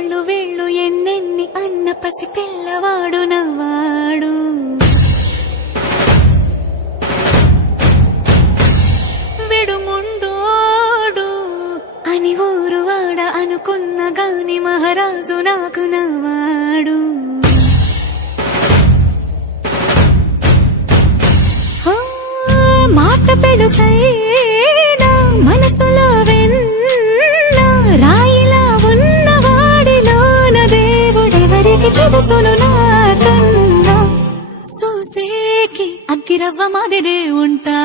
కాళ్ళు వేళ్ళు ఎన్నెన్ని అన్న పసి పిల్లవాడు నవ్వాడు. విడుముండోడు అని ఊరు వాడ అనుకున్న గాని మహారాజు నాకు నవ్వాడు. మాట పెడుసైనా మనసులో వెన్న రాయిలా ఉన్నవాడిలోన దేవుడెవరికి తెలుసును నాకన్నా. సూసేకి అగ్గిరవ్వ మాదిరే ఉంటా